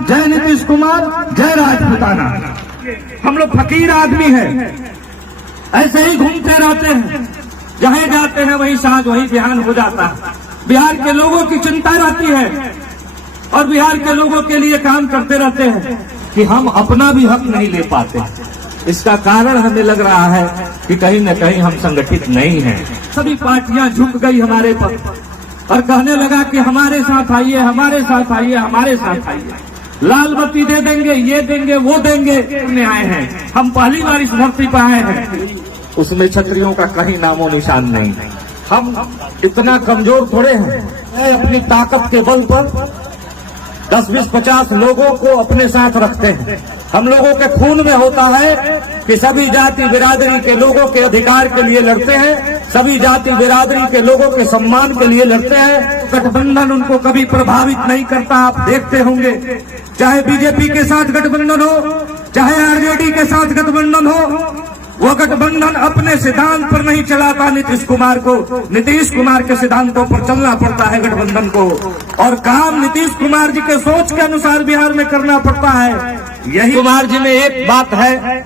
जय नीतीश कुमार, जय राजपूताना। हम लोग फकीर आदमी हैं, ऐसे ही घूमते रहते हैं, जहाँ जाते हैं वहीं साँझ वहीं बिहान हो जाता है। बिहार के लोगों की चिंता रहती है और बिहार के लोगों के लिए काम करते रहते हैं कि हम अपना भी हक नहीं ले पाते। इसका कारण हमें लग रहा है कि कहीं न कहीं हम संगठित नहीं हैं। सभी पार्टियां झुक गई हमारे पर और कहने लगा कि हमारे साथ आइए, हमारे साथ आइए, हमारे साथ आइए, लाल बत्ती दे देंगे, ये देंगे, वो देंगे। में आए हैं, हम पहली बार इस धरती पर आए हैं, उसमें क्षत्रियों का कहीं नामो निशान नहीं। हम इतना कमजोर थोड़े हैं, अपनी ताकत के बल पर 10, 20, 50 लोगों को अपने साथ रखते हैं। हम लोगों के खून में होता है कि सभी जाति बिरादरी के लोगों के अधिकार के लिए लड़ते हैं, सभी जाति बिरादरी के लोगों के सम्मान के लिए लड़ते हैं। गठबंधन उनको कभी प्रभावित नहीं करता। आप देखते होंगे, चाहे बीजेपी के साथ गठबंधन हो, चाहे आरजेडी के साथ गठबंधन हो, वो गठबंधन अपने सिद्धांत पर नहीं चलाता। नीतीश कुमार को नीतीश कुमार के सिद्धांतों पर चलना पड़ता है गठबंधन को, और काम नीतीश कुमार जी के सोच के अनुसार बिहार में करना पड़ता है। यही कुमार जी में एक बात है,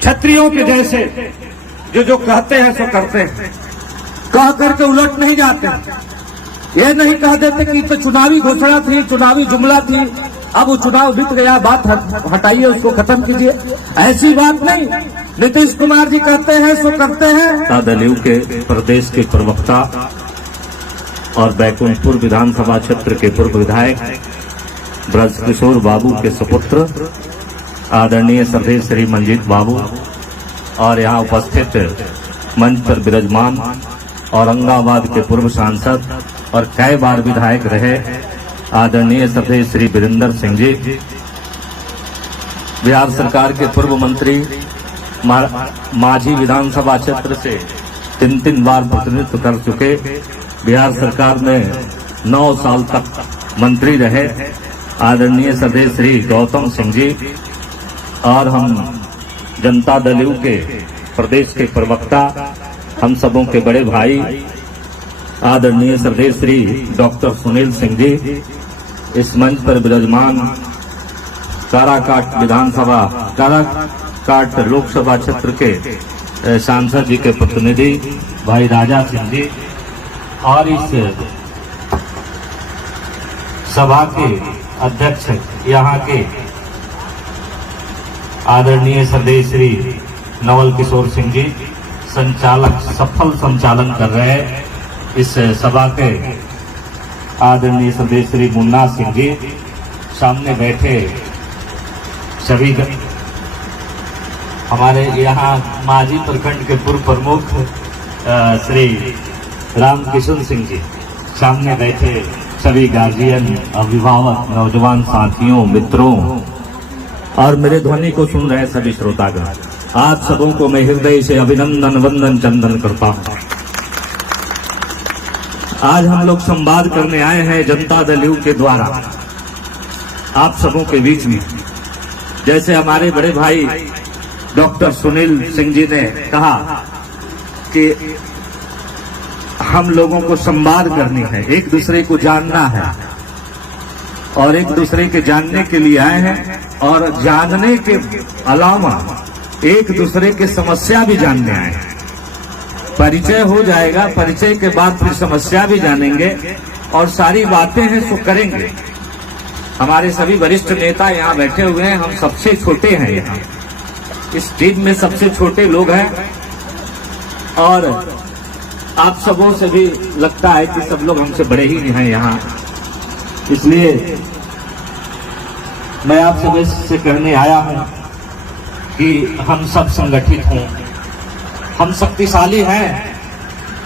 क्षत्रियों के जैसे जो कहते हैं सो करते हैं, कह करके उलट नहीं जाते। ये नहीं कह देते कि तो चुनावी घोषणा थी, चुनावी जुमला थी, अब वो चुनाव बीत गया, बात हटाइए, उसको खत्म कीजिए। ऐसी बात नहीं, नीतीश कुमार जी कहते हैं सो करते हैं। दलियों के प्रदेश के प्रवक्ता और बैकुंठपुर विधानसभा क्षेत्र के पूर्व विधायक ब्रजकिशोर बाबू के सुपुत्र आदरणीय श्रद्धेय श्री मंजीत बाबू और यहाँ उपस्थित मंच पर विराजमान औरंगाबाद के पूर्व सांसद और कई बार विधायक रहे आदरणीय श्रद्धेय श्री वीरेंद्र सिंह जी, बिहार सरकार के पूर्व मंत्री, माझी विधानसभा क्षेत्र से 3 बार प्रतिनिधित्व कर चुके, बिहार सरकार में 9 साल तक मंत्री रहे आदरणीय श्रद्धेय श्री गौतम सिंह जी, और हम जनता दल यू के प्रदेश के प्रवक्ता, हम सबों के बड़े भाई आदरणीय श्रद्धेय श्री डॉक्टर सुनील सिंह जी, इस मंच पर विराजमान काराकाट लोकसभा क्षेत्र के सांसद जी के प्रतिनिधि भाई राजा सिंह जी, और इस सभा के अध्यक्ष यहाँ के आदरणीय श्रद्धेय श्री नवल किशोर सिंह जी, संचालक, सफल संचालन कर रहे हैं इस सभा के आदरणीय श्रद्धेय श्री मुन्ना सिंह जी, सामने बैठे सभी हमारे यहाँ माझी प्रखंड के पूर्व प्रमुख श्री रामकिशन सिंह जी, सामने बैठे सभी गार्जियन, अभिभावक, नौजवान साथियों, मित्रों और मेरे ध्वनि को सुन रहे सभी श्रोतागण, आप सबों को मैं हृदय से अभिनंदन वंदन चंदन करता हूँ। आज हम लोग संवाद करने आए हैं जनता दल यू के द्वारा आप सबों के बीच में। जैसे हमारे बड़े भाई डॉक्टर सुनील सिंह जी ने कहा कि हम लोगों को संवाद करनी है, एक दूसरे को जानना है, और एक दूसरे के जानने के लिए आए हैं, और जानने के अलावा एक दूसरे के समस्या भी जानने आए हैं। परिचय हो जाएगा, परिचय के बाद फिर समस्या भी जानेंगे और सारी बातें हैं सो करेंगे। हमारे सभी वरिष्ठ नेता यहाँ बैठे हुए हैं, हम सबसे छोटे हैं यहाँ, इस टीम में सबसे छोटे लोग हैं, और आप सबों से भी लगता है कि सब लोग हमसे बड़े ही हैं यहाँ। इसलिए मैं आप सब से कहने आया हूँ कि हम सब संगठित हों, हम शक्तिशाली हैं।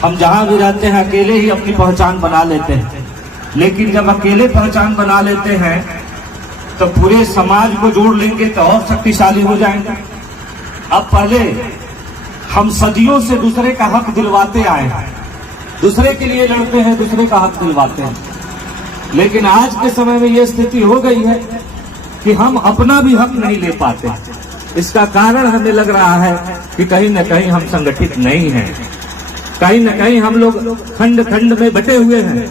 हम जहां भी रहते हैं अकेले ही अपनी पहचान बना लेते हैं, लेकिन जब अकेले पहचान बना लेते हैं तो पूरे समाज को जोड़ लेंगे तो और शक्तिशाली हो जाएंगे। अब पहले हम सदियों से दूसरे का हक दिलवाते आए हैं, दूसरे के लिए लड़ते हैं, दूसरे का हक दिलवाते हैं, लेकिन आज के समय में ये स्थिति हो गई है कि हम अपना भी हक नहीं ले पाते। इसका कारण हमें लग रहा है कि कहीं न कहीं हम संगठित नहीं हैं, कहीं न कहीं हम लोग खंड खंड में बटे हुए हैं,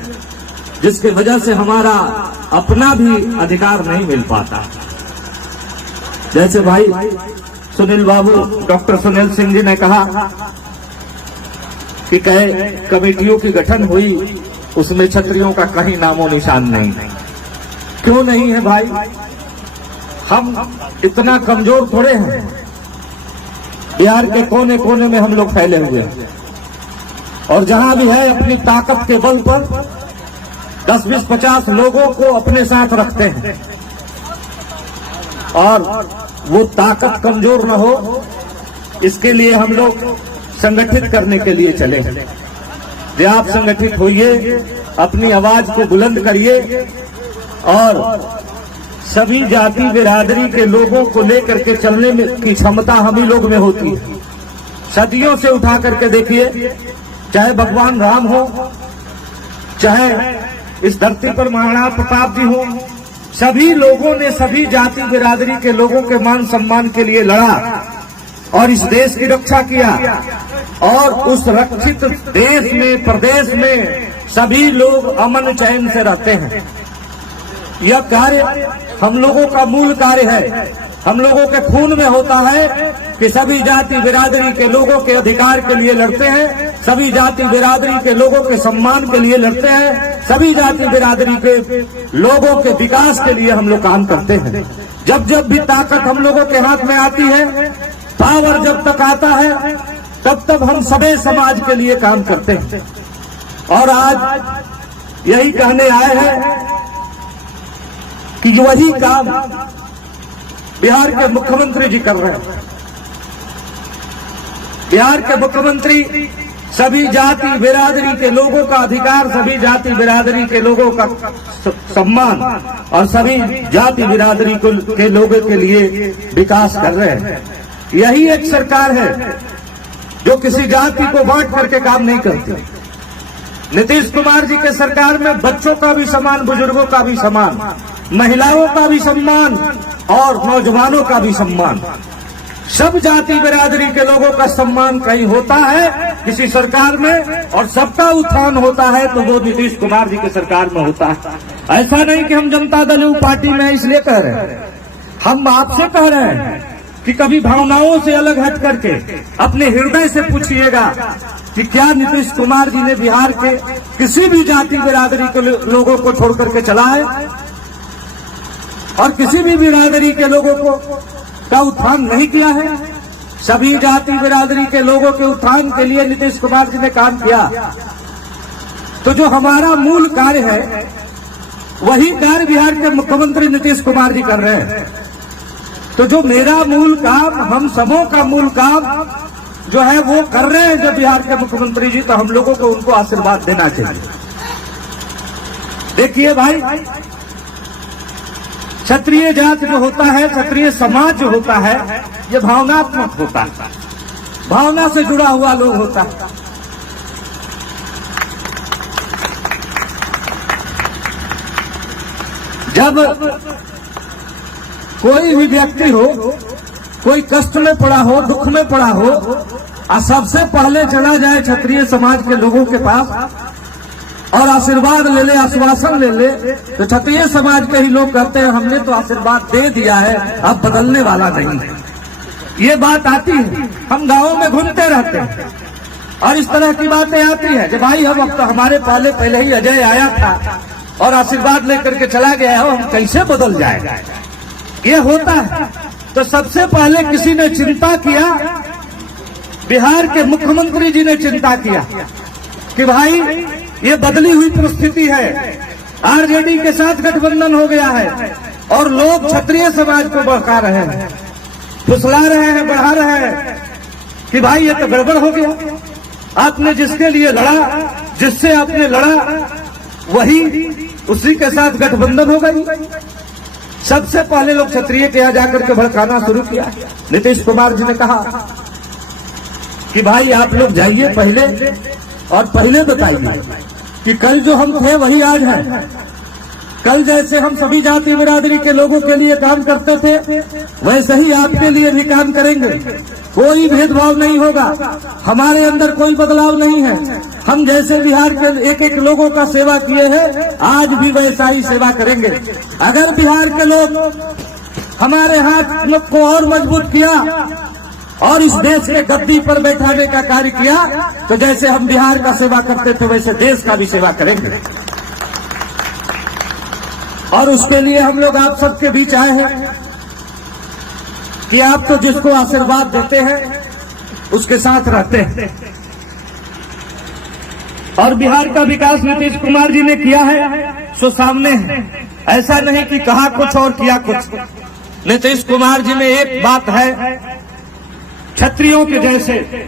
जिसकी वजह से हमारा अपना भी अधिकार नहीं मिल पाता। जैसे भाई सुनील बाबू, डॉक्टर सुनील सिंह जी ने कहा कि कई कमेटियों की गठन हुई, उसमें क्षत्रियों का कहीं नामो निशान नहीं। क्यों नहीं है भाई? हम इतना कमजोर थोड़े हैं। बिहार के कोने कोने में हम लोग फैले हुए हैं और जहां भी है अपनी ताकत के बल पर 10, 20, 50 लोगों को अपने साथ रखते हैं और वो ताकत कमजोर न हो, इसके लिए हम लोग संगठित करने के लिए चले। वे आप संगठित होइए, अपनी आवाज को बुलंद करिए और सभी जाति बिरादरी के लोगों को लेकर के चलने में की क्षमता हम ही लोग में होती है। सदियों से उठा करके देखिए, चाहे भगवान राम हो, चाहे इस धरती पर महाराणा प्रताप जी हो, सभी लोगों ने सभी जाति बिरादरी के लोगों के मान सम्मान के लिए लड़ा और इस देश की रक्षा किया और उस रक्षित देश में, प्रदेश में सभी लोग अमन चैन से रहते हैं। यह कार्य हम लोगों का मूल कार्य है। हम लोगों के खून में होता है कि सभी जाति बिरादरी के लोगों के अधिकार के लिए लड़ते हैं, सभी जाति बिरादरी के लोगों के सम्मान के लिए लड़ते हैं, सभी जाति बिरादरी के लोगों के विकास के लिए हम लोग काम करते हैं। जब जब भी ताकत हम लोगों के हाथ में आती है, पावर जब तक आता है, तब तब हम सभी समाज के लिए काम करते हैं। और आज यही कहने आए हैं कि वही काम बिहार के मुख्यमंत्री जी कर रहे हैं। बिहार के मुख्यमंत्री सभी जाति बिरादरी के लोगों का अधिकार, सभी जाति बिरादरी के लोगों का सम्मान और सभी जाति बिरादरी के लोगों के लिए विकास कर रहे हैं। यही एक सरकार है जो किसी जाति को बांट करके काम नहीं करती। नीतीश कुमार जी के सरकार में बच्चों का भी सम्मान, बुजुर्गों का भी सम्मान, महिलाओं का भी सम्मान और नौजवानों का भी सम्मान, सब जाति बिरादरी के लोगों का सम्मान कहीं होता है किसी सरकार में और सबका उत्थान होता है तो वो नीतीश कुमार जी के सरकार में होता है। ऐसा नहीं कि हम जनता दल पार्टी में इसलिए कह रहे हैं, हम आपसे कह रहे हैं कि कभी भावनाओं से अलग हट करके अपने हृदय से पूछिएगा कि क्या नीतीश कुमार जी ने बिहार के किसी भी जाति बिरादरी के लोगों को छोड़ करके चला है और किसी भी बिरादरी के लोगों को का उत्थान नहीं किया है। सभी जाति बिरादरी के लोगों के उत्थान के लिए नीतीश कुमार जी ने काम किया। तो जो हमारा मूल कार्य है वही कार्य बिहार के मुख्यमंत्री नीतीश कुमार जी कर रहे हैं। तो जो मेरा मूल काम, हम सबों का मूल काम जो है वो कर रहे हैं जो बिहार के मुख्यमंत्री जी, तो हम लोगों को उनको आशीर्वाद देना चाहिए। देखिए भाई, क्षत्रिय जाति जो होता है, क्षत्रिय समाज जो होता है, ये भावनात्मक होता है, भावना से जुड़ा हुआ लोग होता है। जब कोई भी व्यक्ति हो, कोई कष्ट में पड़ा हो, दुख में पड़ा हो और सबसे पहले चला जाए क्षत्रिय समाज के लोगों के पास और आशीर्वाद ले ले, आश्वासन ले ले, तो क्षत्रिय समाज के ही लोग कहते हैं हमने तो आशीर्वाद दे दिया है, अब बदलने वाला नहीं है। ये बात आती है, हम गांवों में घूमते रहते हैं और इस तरह की बातें आती है कि भाई हम अब तो हमारे पहले ही अजय आया था और आशीर्वाद लेकर के चला गया है, हम कैसे बदल जाएगा। ये होता है। तो सबसे पहले किसी ने चिंता किया, बिहार के मुख्यमंत्री जी ने चिंता किया कि भाई ये बदली हुई परिस्थिति है, आरजेडी के साथ गठबंधन हो गया है और लोग क्षत्रिय समाज को बहका रहे हैं, फुसला रहे हैं, बढ़ा रहे हैं कि भाई ये तो गड़बड़ हो गया। आपने जिसके लिए लड़ा, जिससे आपने लड़ा, वही उसी के साथ गठबंधन हो गई। सबसे पहले लोग क्षत्रिय के यहाँ जाकर के भड़काना शुरू किया। नीतीश कुमार जी ने कहा कि भाई आप लोग जाइए पहले और पहले बताइए कि कल जो हम थे वही आज है। कल जैसे हम सभी जाति बिरादरी के लोगों के लिए काम करते थे वैसे ही आपके लिए भी काम करेंगे। कोई भेदभाव नहीं होगा, हमारे अंदर कोई बदलाव नहीं है। हम जैसे बिहार के एक एक लोगों का सेवा किए हैं, आज भी वैसा ही सेवा करेंगे। अगर बिहार के लोग हमारे हाथ को और मजबूत किया और इस देश के गद्दी पर बैठाने का कार्य किया, तो जैसे हम बिहार का सेवा करते थे वैसे देश का भी सेवा करेंगे। और उसके लिए हम लोग आप सबके बीच आए हैं कि आप तो जिसको आशीर्वाद देते हैं उसके साथ रहते हैं। और बिहार का विकास नीतीश कुमार जी ने किया है सो सामने है, ऐसा नहीं कि कहा कुछ और किया कुछ। नीतीश कुमार जी में एक बात है, क्षत्रियों के जैसे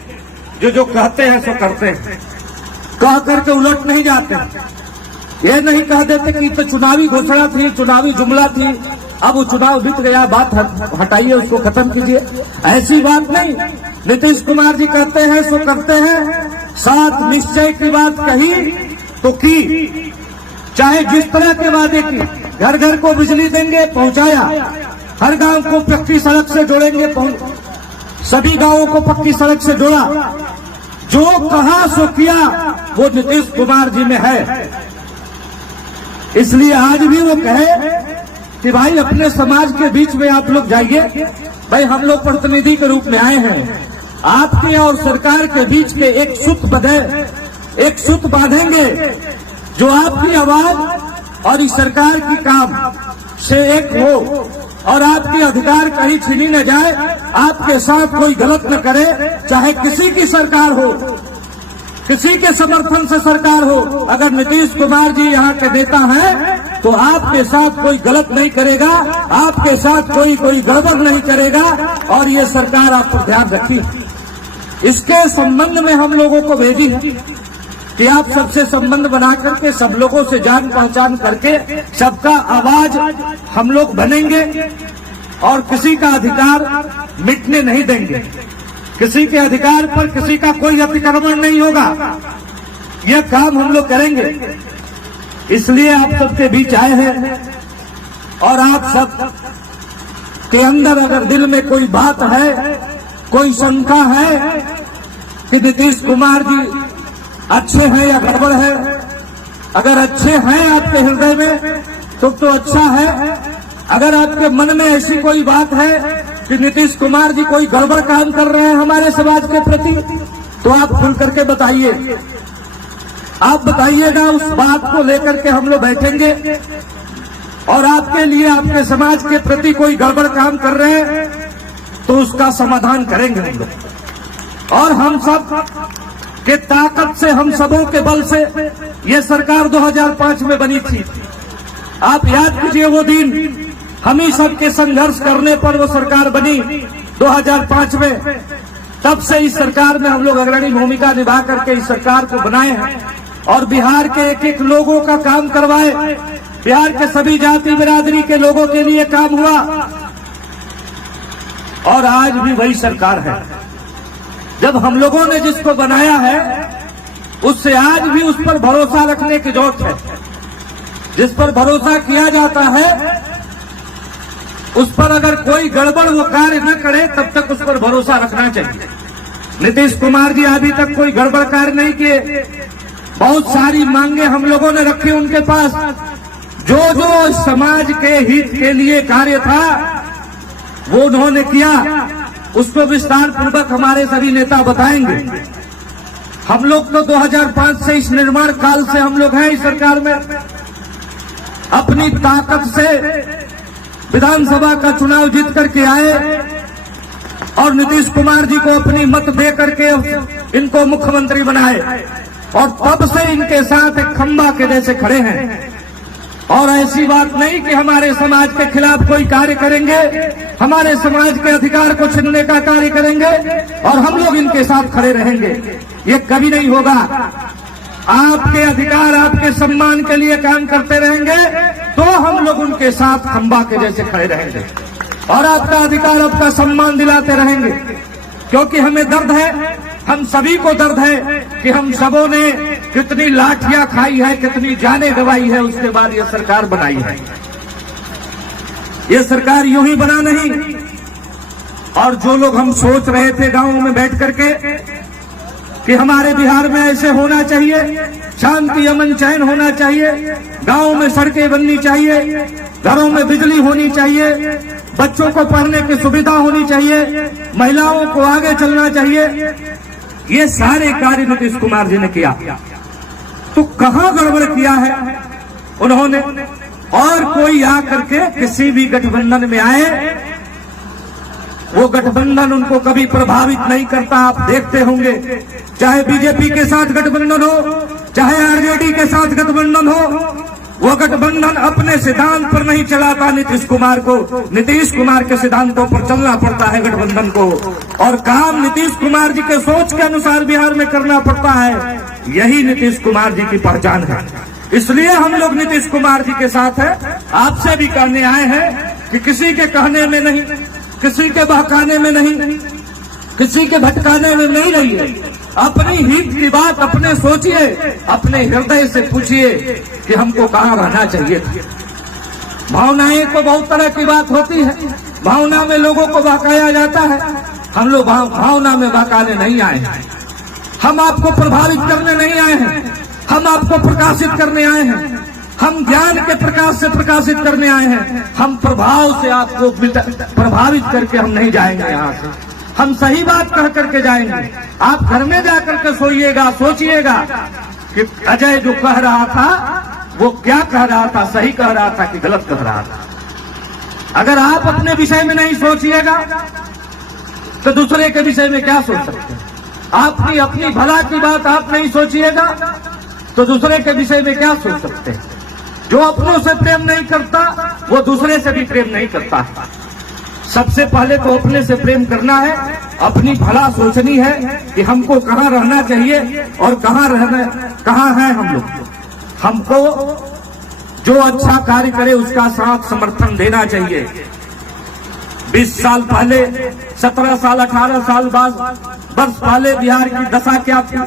जो कहते हैं सो करते हैं, कह करके उलट नहीं जाते। ये नहीं कह देते कि तो चुनावी घोषणा थी, चुनावी जुमला थी, अब वो चुनाव बीत गया, बात हटाइए, उसको खत्म कीजिए, ऐसी बात नहीं। नीतीश कुमार जी कहते हैं सो करते हैं, साथ निश्चय की बात कही तो की, चाहे जिस तरह के वादे की, घर घर को बिजली देंगे पहुंचाया, हर गांव को पक्की सड़क से जोड़ेंगे, सभी गांवों को पक्की सड़क से जोड़ा। जो कहा सो किया वो नीतीश कुमार जी में है। इसलिए आज भी वो कहे कि भाई अपने समाज के बीच में आप लोग जाइए, भाई हम लोग प्रतिनिधि के रूप में आए हैं, आपके और सरकार के बीच के एक सूत्र बांधेंगे जो आपकी आवाज और इस सरकार की काम से एक हो, और आपके अधिकार कहीं छीनी न जाए, आपके साथ कोई गलत न करे, चाहे किसी की सरकार हो, किसी के समर्थन से सरकार हो। अगर नीतीश कुमार जी यहाँ के नेता हैं तो आपके साथ कोई गलत नहीं करेगा, आपके साथ कोई गड़बड़ नहीं करेगा, और ये सरकार आप पर ध्यान रखी। इसके संबंध में हम लोगों को भेजी है कि आप सबसे संबंध बना करके, सब लोगों से जान पहचान करके, सबका आवाज हम लोग बनेंगे और किसी का अधिकार मिटने नहीं देंगे। किसी के अधिकार पर किसी का कोई अतिक्रमण नहीं होगा, यह काम हम लोग करेंगे। इसलिए आप सबके बीच आए हैं, और आप सब के अंदर अगर दिल में कोई बात है, कोई शंका है कि नीतीश कुमार जी अच्छे हैं या गड़बड़ है, अगर अच्छे हैं आपके हृदय में तो अच्छा है। अगर आपके मन में ऐसी कोई बात है कि नीतीश कुमार जी कोई गड़बड़ काम कर रहे हैं हमारे समाज के प्रति, तो आप खुल करके बताइए। आप बताइएगा, उस बात को लेकर के हम लोग बैठेंगे और आपके लिए, आपके समाज के प्रति कोई गड़बड़ काम कर रहे हैं तो उसका समाधान करेंगे हम लोग। और हम सब के ताकत से, हम सबों के बल से ये सरकार 2005 में बनी थी। आप याद कीजिए वो दिन, हम ही सबके संघर्ष करने पर वो सरकार बनी 2005 में। तब से इस सरकार में हम लोग अग्रणी भूमिका निभा करके इस सरकार को बनाए हैं और बिहार के एक एक लोगों का काम करवाए, बिहार के सभी जाति बिरादरी के लोगों के लिए काम हुआ, और आज भी वही सरकार है। जब हम लोगों ने जिसको बनाया है उससे आज भी उस पर भरोसा रखने की जरूरत है। जिस पर भरोसा किया जाता है उस पर अगर कोई गड़बड़ वो कार्य न करे तब तक उस पर भरोसा रखना चाहिए। नीतीश कुमार जी अभी तक कोई गड़बड़ कार्य नहीं किए, बहुत सारी मांगे हम लोगों ने रखी उनके पास, जो समाज के हित के लिए कार्य था वो उन्होंने किया, उसको विस्तार पूर्वक हमारे सभी नेता बताएंगे। हम लोग तो 2005 से इस निर्माण काल से हम लोग हैं इस सरकार में, अपनी ताकत से विधानसभा का चुनाव जीत करके आए और नीतीश कुमार जी को अपनी मत दे करके इनको मुख्यमंत्री बनाए, और तब से इनके साथ एक खंबा के जैसे खड़े हैं। और ऐसी बात नहीं कि हमारे समाज के खिलाफ कोई कार्य करेंगे, हमारे समाज के अधिकार को छीनने का कार्य करेंगे और हम लोग इनके साथ खड़े रहेंगे, ये कभी नहीं होगा। आपके अधिकार, आपके सम्मान के लिए काम करते रहेंगे तो हम लोग उनके साथ खंबा के जैसे खड़े रहेंगे और आपका अधिकार, आपका सम्मान दिलाते रहेंगे। क्योंकि हमें दर्द है, हम सभी को दर्द है कि हम सबों ने कितनी लाठियां खाई है, कितनी जानें गंवाई है, उसके बाद ये सरकार बनाई है। ये सरकार यूं ही बना नहीं। और जो लोग हम सोच रहे थे गांवों में बैठ करके कि हमारे बिहार में ऐसे होना चाहिए, शांति अमन चैन होना चाहिए, गांव में सड़कें बननी चाहिए, घरों में बिजली होनी चाहिए, बच्चों को पढ़ने की सुविधा होनी चाहिए, महिलाओं को आगे चलना चाहिए। ये सारे कार्य नीतीश कुमार जी ने किया। तो कहां गड़बड़ किया है उन्होंने? और कोई आकर के किसी भी गठबंधन में आए, वो गठबंधन उनको कभी प्रभावित नहीं करता। आप देखते होंगे, चाहे बीजेपी के साथ गठबंधन हो, चाहे आरजेडी के साथ गठबंधन हो, वो गठबंधन अपने सिद्धांत पर नहीं चलाता नीतीश कुमार को। नीतीश कुमार के सिद्धांतों पर चलना पड़ता है गठबंधन को, और काम नीतीश कुमार जी के सोच के अनुसार बिहार में करना पड़ता है। यही नीतीश कुमार जी की पहचान है। इसलिए हम लोग नीतीश कुमार जी के साथ है। आपसे भी कहने आए हैं कि किसी के कहने में नहीं, किसी के बहकाने में नहीं, किसी के भटकाने में नहीं रहिए। अपनी हित की बात अपने सोचिए, अपने हृदय से पूछिए कि हमको कहाँ रहना चाहिए। भावनाएं तो बहुत तरह की बात होती है, भावना में लोगों को बहकाया जाता है। हम लोग भावना में बहकाने नहीं आए हैं, हम आपको प्रभावित करने नहीं आए हैं, हम आपको प्रकाशित करने आए हैं, हम ज्ञान के प्रकाश से प्रकाशित करने आए हैं। हम प्रभाव से आपको प्रभावित करके हम नहीं जाएंगे यहाँ से, हम सही बात कह करके जाएंगे। आप घर में जाकर के सोइएगा, सोचिएगा कि अजय जो कह रहा था वो क्या कह रहा था, सही कह रहा था कि गलत कह रहा था। अगर आप अपने विषय में नहीं सोचिएगा तो दूसरे के विषय में क्या सोच सकते हैं? आपकी अपनी भला की बात आप नहीं सोचिएगा तो दूसरे के विषय में क्या सोच सकते हैं? जो अपनों से प्रेम नहीं करता वो दूसरे से भी प्रेम नहीं करता है। सबसे पहले तो अपने से प्रेम करना है, अपनी भला सोचनी है कि हमको कहाँ रहना चाहिए और कहाँ है हम लोग। हमको जो अच्छा कार्य करे उसका साथ समर्थन देना चाहिए। 20 साल पहले, 17 साल, 18 साल वर्ष पहले बिहार की दशा क्या थी,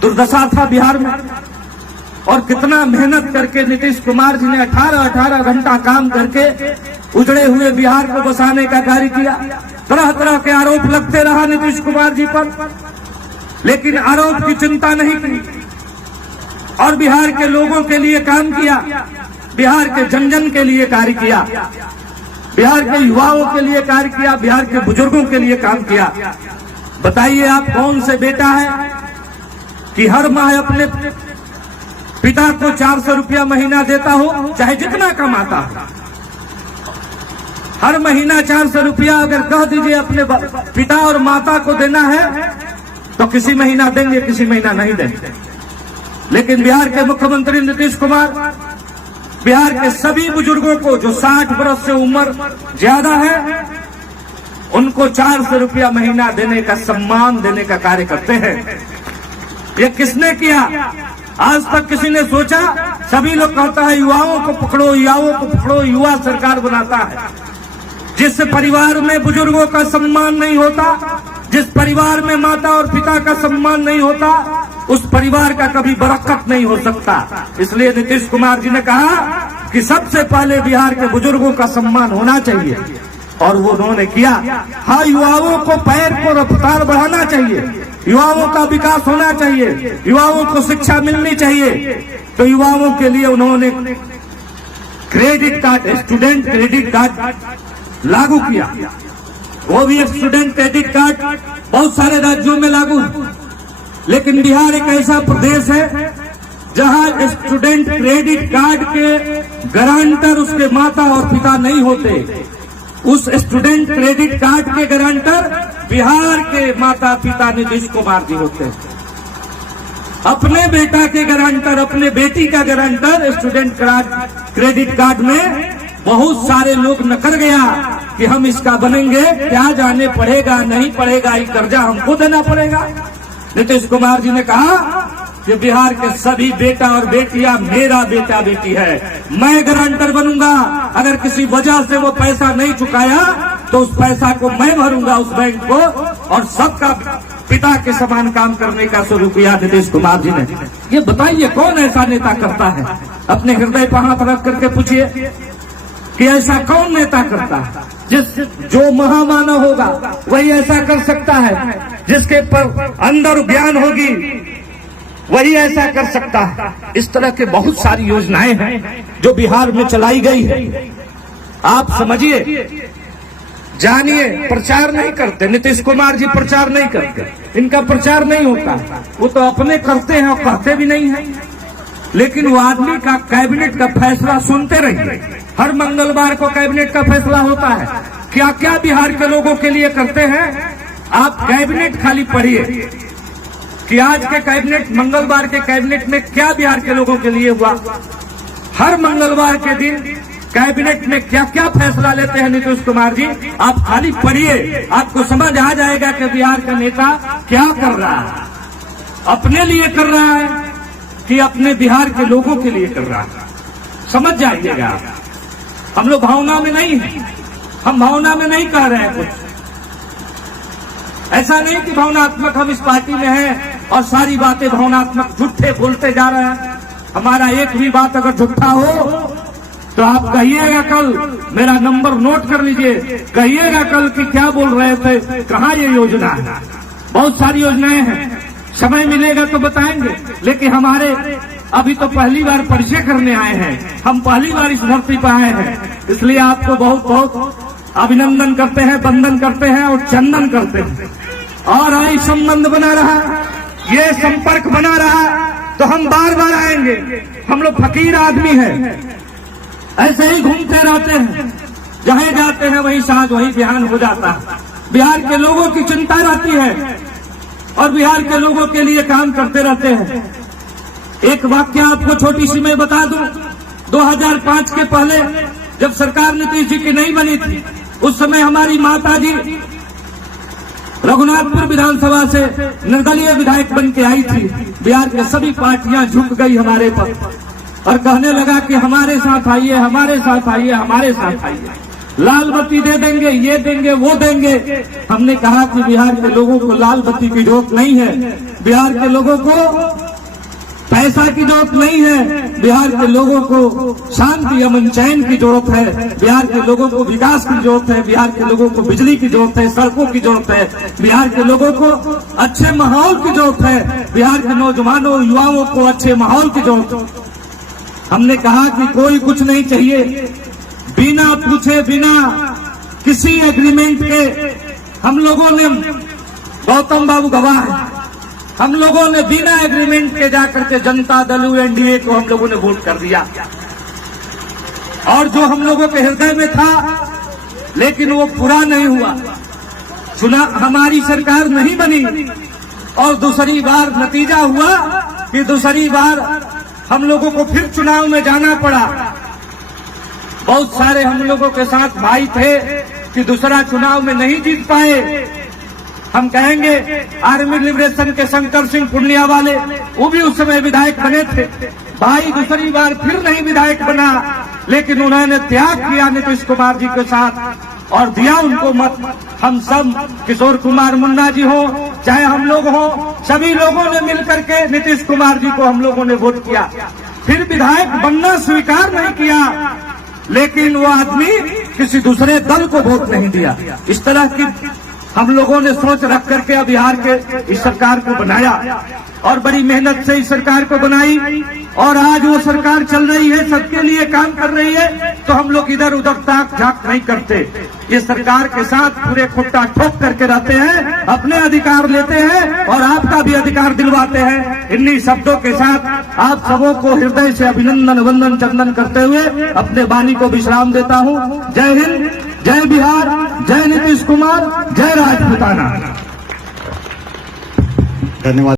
दुर्दशा था बिहार में। और कितना मेहनत करके नीतीश कुमार जी ने 18 घंटा काम करके उजड़े हुए बिहार को बसाने का कार्य किया। तरह तरह के आरोप लगते रहा नीतीश कुमार जी पर, लेकिन आरोप की चिंता नहीं की और बिहार के लोगों के लिए काम किया, बिहार के जन जन के लिए कार्य किया, बिहार के युवाओं के लिए कार्य किया, बिहार के बुजुर्गों के लिए काम किया। बताइए आप कौन से बेटा है कि हर माह अपने पिता को 400 रुपया महीना देता हो, चाहे जितना कमाता हो। हर महीना 400 रुपया अगर कह दीजिए अपने पिता और माता को देना है तो किसी महीना देंगे, किसी महीना नहीं देंगे। लेकिन बिहार के मुख्यमंत्री नीतीश कुमार बिहार के सभी बुजुर्गों को जो 60 वर्ष से उम्र ज्यादा है उनको 400 रुपया महीना देने का, सम्मान देने का कार्य करते हैं। ये किसने किया? आज तक किसी ने सोचा? सभी लोग कहता है युवाओं को पकड़ो, युवाओं को पकड़ो, युवा सरकार बनाता है। जिस परिवार में बुजुर्गों का सम्मान नहीं होता, जिस परिवार में माता और पिता का सम्मान नहीं होता, उस परिवार का कभी बरकत नहीं हो सकता। इसलिए नीतीश कुमार जी ने कहा कि सबसे पहले बिहार के बुजुर्गों का सम्मान होना चाहिए, और वो उन्होंने किया। हाँ, युवाओं को पैर को रफ्तार बढ़ाना चाहिए, युवाओं का विकास होना चाहिए, युवाओं को शिक्षा मिलनी चाहिए। तो युवाओं के लिए उन्होंने credit card, student credit card लागू किया। वो भी स्टूडेंट क्रेडिट कार्ड बहुत सारे राज्यों में लागू है, लेकिन बिहार एक ऐसा प्रदेश है जहां स्टूडेंट क्रेडिट कार्ड के गारंटर उसके माता और पिता नहीं होते। उस स्टूडेंट क्रेडिट कार्ड के गारंटर बिहार के माता पिता नीतीश कुमार जी होते हैं। अपने बेटा के गारंटर, अपने बेटी का गारंटर स्टूडेंट क्रेडिट कार्ड में बहुत सारे लोग नकर गया कि हम इसका बनेंगे, क्या जाने पढ़ेगा नहीं पढ़ेगा, ये कर्जा हमको देना पड़ेगा। नीतीश कुमार जी ने कहा कि बिहार के सभी बेटा और बेटियां मेरा बेटा बेटी है, मैं गारंटर बनूंगा। अगर किसी वजह से वो पैसा नहीं चुकाया तो उस पैसा को मैं भरूंगा उस बैंक को, और सबका पिता के समान काम करने का शुरू किया नीतीश कुमार जी ने। ये बताइए कौन ऐसा नेता करता है? अपने हृदय पर हाथ रख करके पूछिए कि ऐसा कौन नेता करता है? जो महामानव होगा वही ऐसा कर सकता है। जिसके अंदर ज्ञान होगी वही ऐसा कर सकता है। इस तरह के बहुत सारी योजनाएं हैं जो बिहार में चलाई गई है। आप समझिए, जानिए, प्रचार नहीं करते नीतीश कुमार जी, प्रचार नहीं करते, इनका प्रचार नहीं होता, वो तो अपने करते हैं और कहते भी नहीं है। लेकिन वो आदमी का कैबिनेट का फैसला सुनते रहिए। हर मंगलवार को कैबिनेट का फैसला होता है। क्या क्या बिहार के लोगों के लिए करते हैं, आप कैबिनेट खाली पढ़िए कि आज के कैबिनेट, मंगलवार के कैबिनेट में क्या बिहार के लोगों के लिए हुआ। हर मंगलवार के दिन कैबिनेट में क्या क्या फैसला लेते हैं नीतीश कुमार जी, आप खाली पढ़िए, आपको समझ आ जाएगा कि बिहार का नेता क्या कर रहा है, अपने लिए कर रहा है कि अपने बिहार के लोगों के लिए कर रहा है। समझ जाइएगा, हम लोग भावना में नहीं है, हम भावना में नहीं कह रहे हैं कुछ। ऐसा नहीं कि भावनात्मक हम इस पार्टी में हैं और सारी बातें भावनात्मक झूठे बोलते जा रहे हैं। हमारा एक भी बात अगर झूठा हो तो आप कहिएगा, कल मेरा नंबर नोट कर लीजिए, कहिएगा कल कि क्या बोल रहे थे, कहाँ ये योजना है। बहुत सारी योजनाएं हैं, समय मिलेगा तो बताएंगे। लेकिन हमारे अभी तो पहली बार परिचय करने आए हैं, हम पहली बार इस धरती पर आए हैं, इसलिए आपको बहुत बहुत अभिनंदन करते हैं, वंदन करते हैं और चंदन करते हैं। और आई संबंध बना रहा, ये संपर्क बना रहा तो हम बार बार आएंगे। हम लोग फकीर आदमी हैं, ऐसे ही घूमते रहते हैं, जहाँ जाते हैं वही साज वही बिहान हो जाता है। बिहार के लोगों की चिंता रहती है और बिहार के लोगों के लिए काम करते रहते हैं। एक वाक्य आपको छोटी सी मैं बता दूं, 2005 के पहले जब सरकार नीतीश जी की नहीं बनी थी, उस समय हमारी माता जी रघुनाथपुर विधानसभा से निर्दलीय विधायक बन के आई थी। बिहार के सभी पार्टियां झुक गई हमारे पर और कहने लगा कि हमारे साथ आइए, हमारे साथ आइए, हमारे साथ आइए, लाल बत्ती दे देंगे, ये देंगे, वो देंगे। हमने कहा कि बिहार के लोगों को लाल बत्ती की जरूरत नहीं है, बिहार के लोगों को पैसा की जरूरत नहीं है, बिहार के लोगों को शांति, अमन, चैन की जरूरत है, बिहार के लोगों को विकास की जरूरत है, बिहार के लोगों को बिजली की जरूरत है, सड़कों की जरूरत है, बिहार के लोगों को अच्छे माहौल की जरूरत है, बिहार के नौजवानों युवाओं को अच्छे माहौल की जरूरत है। हमने कहा कि कोई कुछ नहीं चाहिए, बिना पूछे, बिना किसी एग्रीमेंट के हम लोगों ने, गौतम बाबू गवाह है, हम लोगों ने बिना एग्रीमेंट के जाकर के जनता दल एनडीए को हम लोगों ने वोट कर दिया। और जो हम लोगों के हृदय में था, लेकिन वो पूरा नहीं हुआ, चुनाव हमारी सरकार नहीं बनी और दूसरी बार नतीजा हुआ कि दूसरी बार हम लोगों को फिर चुनाव में जाना पड़ा। बहुत सारे हम लोगों के साथ भाई थे कि दूसरा चुनाव में नहीं जीत पाए। हम कहेंगे आर्मी लिबरेशन के शंकर सिंह पूर्णिया वाले, वो भी उस समय विधायक बने थे। भाई दूसरी बार फिर नहीं विधायक बना, लेकिन उन्होंने त्याग किया नीतीश कुमार जी के साथ और दिया उनको मत। हम सब, किशोर कुमार मुन्ना जी हो चाहे हम लोग हो, सभी लोगों ने मिलकर के नीतीश कुमार जी को हम लोगों ने वोट किया। फिर विधायक बनना स्वीकार नहीं किया, लेकिन वो आदमी किसी दूसरे दल को वोट नहीं दिया। इस तरह की हम लोगों ने सोच रख करके बिहार के इस सरकार को बनाया और बड़ी मेहनत से इस सरकार को बनाई और आज वो सरकार चल रही है, सबके लिए काम कर रही है। तो हम लोग इधर उधर ताक झाक नहीं करते, ये सरकार के साथ पूरे खुट्टा ठोक करके रहते हैं, अपने अधिकार लेते हैं और आपका भी अधिकार दिलवाते हैं। इन्हीं शब्दों के साथ आप सबों को हृदय से अभिनंदन, वंदन, चंदन करते हुए अपने वाणी को विश्राम देता हूँ। जय हिंद, जय बिहार, जय नीतीश कुमार, जय राजपूताना। धन्यवाद।